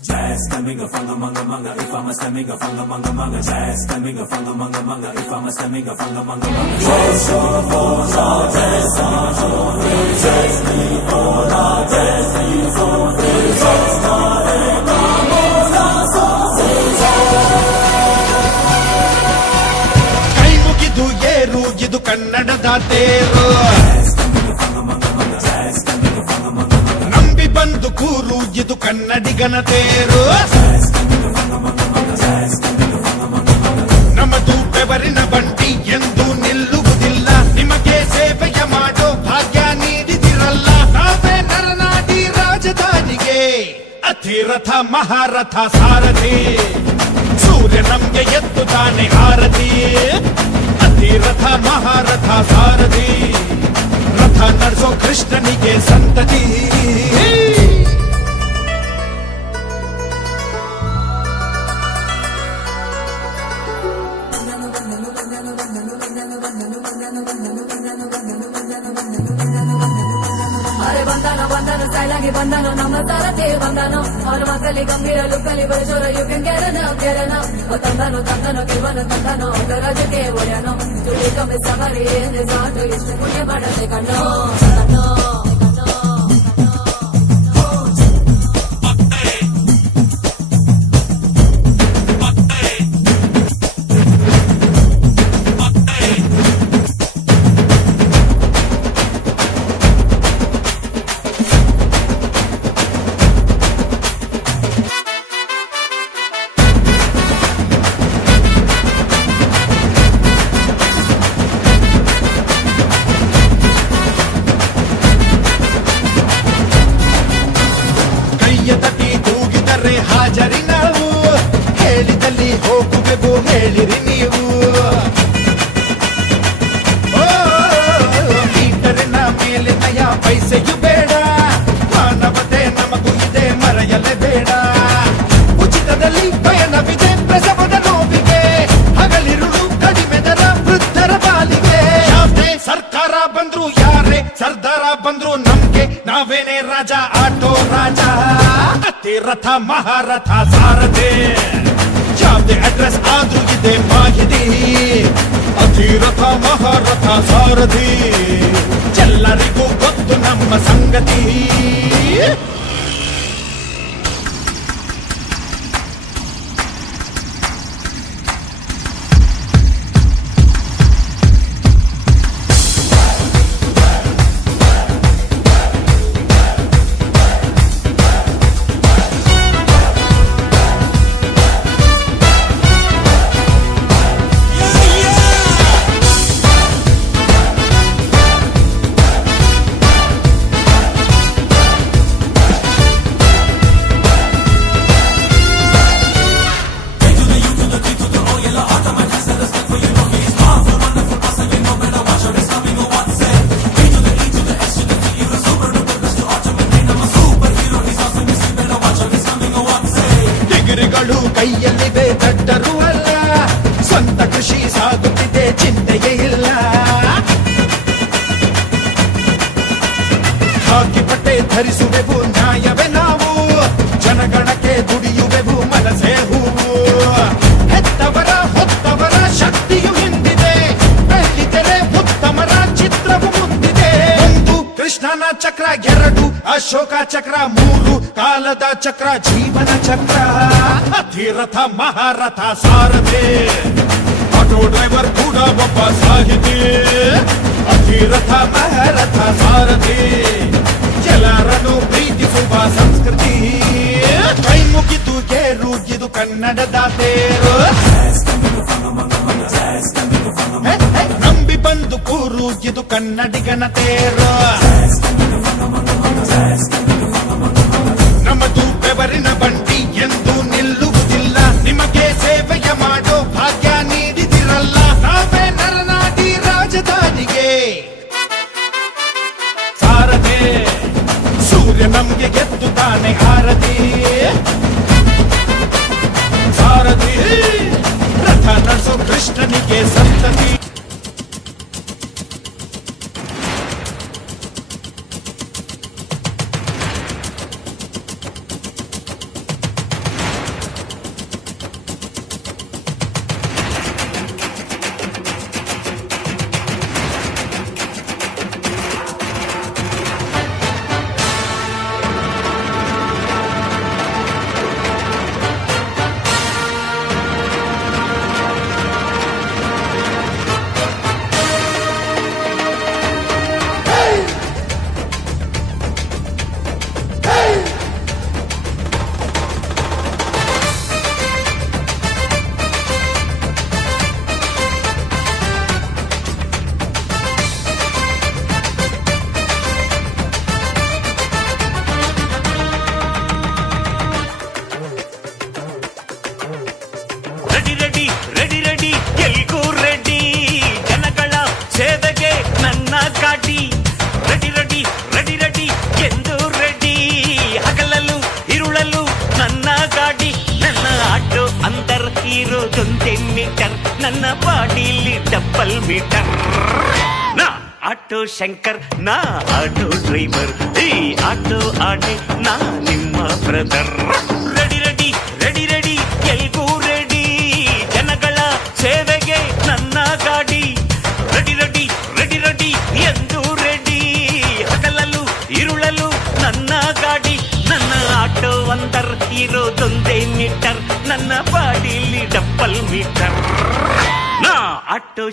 Jazz stemming from the manga if I'm a stemming from the manga jazz stemming from the manga if I'm a stemming from the manga jazz ಕೈ ಮುಗಿದು ಏರು ಇದು ಕನ್ನಡದ ತೇರು ನಂಬಿ ಬಂದು ಕೂರು ಇದು ಕನ್ನಡಿಗನ ತೇರು ನಮ್ಮದು ಬೆವರಿನ ಬಂಡಿ ಎಂದು ನಿಲ್ಲುವುದಿಲ್ಲ ನಿಮಗೆ ಸೇವೆಯ ಮಾಡೋ ಭಾಗ್ಯ ನೀಡಿದಿರಲ್ಲ ನಾವೇ ನರನಾಡಿ ರಾಜಧಾನಿಗೆ ಅತಿರಥ ಮಹಾರಥ ಸಾರಥಿ ಸೂರ್ಯ ನಮ್ಗೆ ಎದ್ದು ತಾನೆ ಆರತಿ ಅತಿರಥ ಮಹಾರಥ ಸಾರಥಿ ರಥ ನಡೆಸೋ ಕೃಷ್ಣನಿಗೆ ಸಂತತಿ ಅರೆ ಬಂದಾನೋ ಬಂದಾನೋ ಸ್ಟೈಲಾಗಿ ಬಂದಾನೋ ನಮ್ಮ ಸಾರಥಿ ಬಂದಾನೋ ಅವನ ಮಕ್ಕಳಿ ಗಂಭೀರ ಲುಕ್ಕಲಿ ಬರಚೋರ ಯು ಕ್ಯಾನ್ ಕೆರನ ತಂದಾನೋ ತಂದಾನೋ ಗೆಲ್ವನು ತಂದಾನೋ ರಾಜಕ್ಕೆ ಒಡೆಯನೋ ತುಳಿ ಕಮ್ಮಿ ಸವಾರಿ ಏನೇ ಸಾಟು ಎಷ್ಟು ಪುಣ್ಯ ಮಾಡದೆ ಕಣ್ಣೋ ಕಣ್ಣೋ ತಟಿ ತೂಗಿದರೆ ಹಾಜರಿ ನಾವು ಹೇಳಿದಲ್ಲಿ ಹೋಗುವೆವು ಹೇಳಿರಿ ನೀವು ಮೀಟರಿನ ಮೇಲೆ ನಯ ಪೈಸೆಯು ಬೇಡ ಮಾನವತೆ ನಮಗೂ ಇದೆ ಮರೆಯಲೇ ಬೇಡ ಉಚಿತದಲ್ಲಿ ಪಯಣವಿದೆ ಪ್ರಸವದ ನೋವಿಗೆ ಹಗಲಿರುಳು ಕಡಿಮೆ ದರ ವೃದ್ಧರ ಪಾಲಿಗೆ ಯಾವುದೇ ಸರ್ಕಾರ ಬಂದ್ರು ಯಾರೇ ಸರ್ದಾರ ಬಂದ್ರು ನಮ್ಗೆ ನಾವೇನೇ ರಾಜ ಆಟೋ ರಾಜ ಅತಿರಥ ಮಹಾರಥ ಸಾರಥಿ ಯಾವುದೇ ಅಡ್ರೆಸ್ ಆದ್ರೂ ಇದೆ ಮಾಹಿತಿ ಅತಿರಥ ಮಹಾರಥ ಸಾರಥಿ ಎಲ್ಲರಿಗೂ ಗೊತ್ತು ನಮ್ಮ ಸಂಗತಿ ಡಿಗ್ರಿಗಳು ಕೈಯಲ್ಲಿವೆ ದಡ್ಡರು ಅಲ್ಲ ಸ್ವಂತ ಕೃಷಿ ಸಾಗುತ್ತಿದೆ ಚಿಂತೆಯೇ ಇಲ್ಲ ಹಾಕಿ ಬಟ್ಟೆ ಧರಿಸುವೆವು ನ್ಯಾಯವೇ ನಾವು ಜನಗಣಕ್ಕೆ ದುಡಿಯುವೆವು ಮನಸೇ ಹೂವು ಹೆತ್ತವರ ಹೊತ್ತವರ ಶಕ್ತಿಯು ಹಿಂದಿದೆ ಬೆಳ್ಳಿತೆರೆ ಉತ್ತಮರ ಚಿತ್ರವು ಮುಂದಿದೆ ಒಂದು ಕೃಷ್ಣನ ಚಕ್ರ ಎರಡು ಅಶೋಕ ಚಕ್ರ ಮೂರು ಕಾಲದ ಚಕ್ರ ಜೀವನ ಚಕ್ರ ಅತಿರಥ ಮಹಾರಥ ಸಾರಥಿ ಆಟೋ ಡ್ರೈವರ್ ಕೂಡ ಒಬ್ಬ ಸಾಹಿತಿ ಅತಿರಥ ಮಹಾರಥ ಸಾರಥಿ ಎಲ್ಲರನ್ನು ಪ್ರೀತಿಸುವ ಸಂಸ್ಕೃತಿ ಕೈ ಮುಗಿದು ಕೇರು ಇದು ಕನ್ನಡದ ತೇರು ನಂಬಿ ಬಂದು ಕೂರು ಇದು ಕನ್ನಡಿಗನ ತೇರು ನಮ್ಮದು ಬೆವರಿನ ಬಂಡಿ ಎಂದು ನಿಲ್ಲುವುದಿಲ್ಲ ನಿಮಗೆ ಸೇವೆಯ ಮಾಡೋ ಭಾಗ್ಯ ನೀಡಿದಿರಲ್ಲ ನಾವೇ ನರನಾಡಿ ರಾಜಧಾನಿಗೆ ಸಾರಥಿ ಸೂರ್ಯ ನಮ್ಗೆ ಗೆದ್ದು ತಾನೆ ಆರತಿ ಸಾರಥಿ ರಥ ನಡೆಸೋ ಕೃಷ್ಣನಿಗೆ ಸಂತತಿ ಡಬ್ಬಲ್ ಮೀಟರ್ ನಾ ಆಟೋ ಶಂಕರ್ ನಾ ಆಟೋ ಡ್ರೈವರ್ ಈ ಆಟೋ ಆಟೆ ನಾ ನಿಮ್ಮ brother ready ready ready ready ಎಲ್ಗೂ ರೆಡಿ ಜನಗಳ ಸೇವೆಗೆ ನನ್ನ ಗಾಡಿ ರೆಡಿ ರೆಡಿ ರೆಡಿ ರೆಡಿ ಎಂದು ರೆಡಿ ಹಗಲಲ್ಲೂ ಇರುಳಲು ನನ್ನ ಗಾಡಿ ನನ್ನ ಆಟೋ ಒಂದರ್ ಇರೋದೊಂದೇ ಮೀಟರ್ ನನ್ನ ಬಾಡಿಲಿ ಡಬ್ಬಲ್ ಮೀಟರ್ ನಾ ಆಟೋ